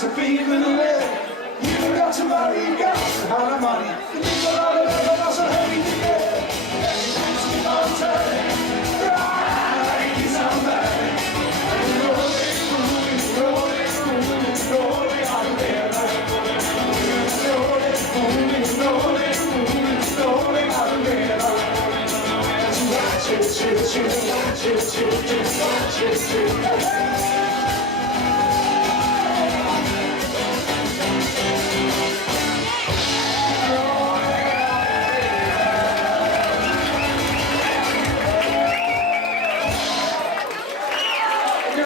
To be in the way, you got to money, you got to have the money. You need a lot of love, and also heavy to get. Everything's keep on turning, right? He's on back. Rolling, rolling, rolling, rolling, rolling on the river. Rolling, rolling, rolling, rolling, rolling on the river. Choo, choo, choo, choo, choo, choo, choo, choo.